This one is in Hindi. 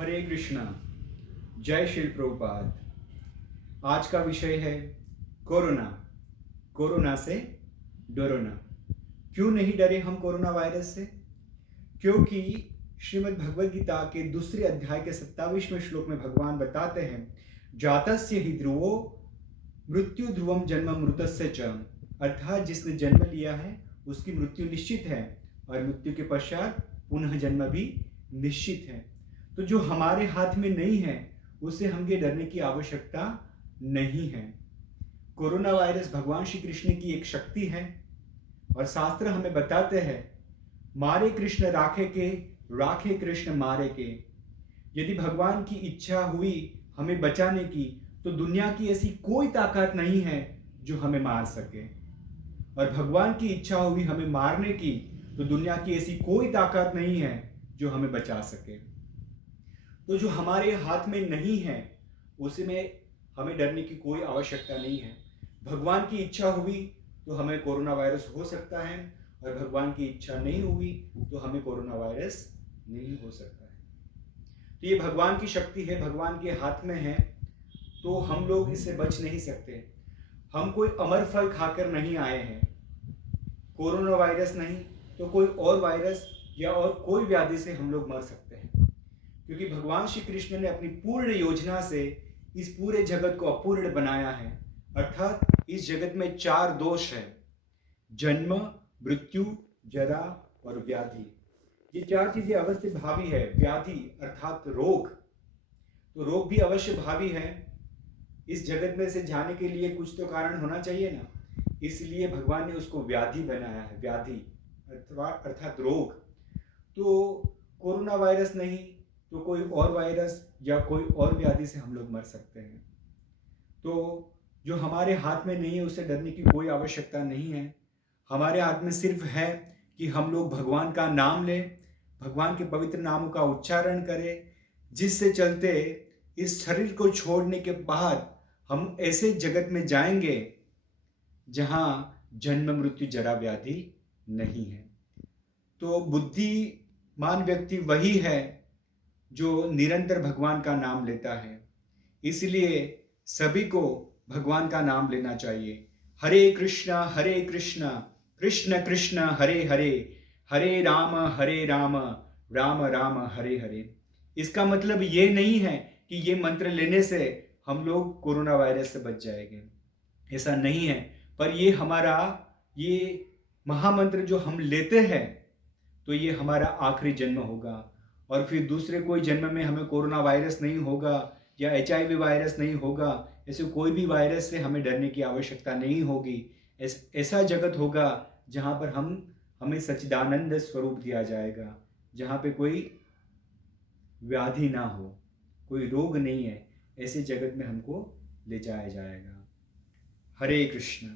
हरे कृष्णा। जय श्री प्रभुपाद। आज का विषय है कोरोना। कोरोना से डरो ना। क्यों नहीं डरे हम कोरोना वायरस से? क्योंकि श्रीमद् भगवद गीता के दूसरे अध्याय के 27वें श्लोक में भगवान बताते हैं, जातस्य ही ध्रुवो मृत्यु ध्रुवम जन्म मृतस्य च। अर्थात जिसने जन्म लिया है उसकी मृत्यु निश्चित है और मृत्यु के पश्चात पुनः जन्म भी निश्चित है। तो जो हमारे हाथ में नहीं है उससे हमें डरने की आवश्यकता नहीं है। कोरोना वायरस भगवान श्री कृष्ण की एक शक्ति है और शास्त्र हमें बताते हैं, मारे कृष्ण राखे के, राखे कृष्ण मारे के। यदि भगवान की इच्छा हुई हमें बचाने की तो दुनिया की ऐसी कोई ताकत नहीं है जो हमें मार सके, और भगवान की इच्छा हुई हमें मारने की तो दुनिया की ऐसी कोई ताकत नहीं है जो हमें बचा सके। तो जो हमारे हाथ में नहीं है उसमें हमें डरने की कोई आवश्यकता नहीं है। भगवान की इच्छा हुई तो हमें कोरोना वायरस हो सकता है और भगवान की इच्छा नहीं हुई तो हमें कोरोना वायरस नहीं हो सकता है। तो ये भगवान की शक्ति है, भगवान के हाथ में है, तो हम लोग इससे बच नहीं सकते। हम कोई अमर फल खाकर नहीं आए हैं। कोरोना वायरस नहीं तो कोई और वायरस या और कोई व्याधि से हम लोग मर सकते हैं, क्योंकि भगवान श्री कृष्ण ने अपनी पूर्ण योजना से इस पूरे जगत को अपूर्ण बनाया है। अर्थात इस जगत में 4 दोष है, जन्म, मृत्यु, जरा और व्याधि। ये 4 चीजें अवश्य भावी है। व्याधि अर्थात रोग, तो रोग भी अवश्य भावी है। इस जगत में से जाने के लिए कुछ तो कारण होना चाहिए ना, इसलिए भगवान ने उसको व्याधि बनाया है। व्याधि अर्थात रोग। तो कोरोना वायरस नहीं तो कोई और वायरस या कोई और व्याधि से हम लोग मर सकते हैं। तो जो हमारे हाथ में नहीं है उससे डरने की कोई आवश्यकता नहीं है। हमारे हाथ में सिर्फ है कि हम लोग भगवान का नाम लें, भगवान के पवित्र नामों का उच्चारण करें, जिससे चलते इस शरीर को छोड़ने के बाद हम ऐसे जगत में जाएंगे जहां जन्म, मृत्यु, जरा, व्याधि नहीं है। तो बुद्धिमान व्यक्ति वही है जो निरंतर भगवान का नाम लेता है। इसलिए सभी को भगवान का नाम लेना चाहिए। हरे कृष्णा कृष्ण कृष्ण हरे हरे, हरे राम राम राम हरे हरे। इसका मतलब ये नहीं है कि ये मंत्र लेने से हम लोग कोरोना वायरस से बच जाएंगे, ऐसा नहीं है। पर ये महामंत्र जो हम लेते हैं तो ये हमारा आखिरी जन्म होगा, और फिर दूसरे कोई जन्म में हमें कोरोना वायरस नहीं होगा या HIV वायरस नहीं होगा। ऐसे कोई भी वायरस से हमें डरने की आवश्यकता नहीं होगी। ऐसा जगत होगा जहाँ पर हमें सच्चिदानंद स्वरूप दिया जाएगा, जहाँ पे कोई व्याधि ना हो, कोई रोग नहीं है। ऐसे जगत में हमको ले जाया जाएगा। हरे कृष्ण।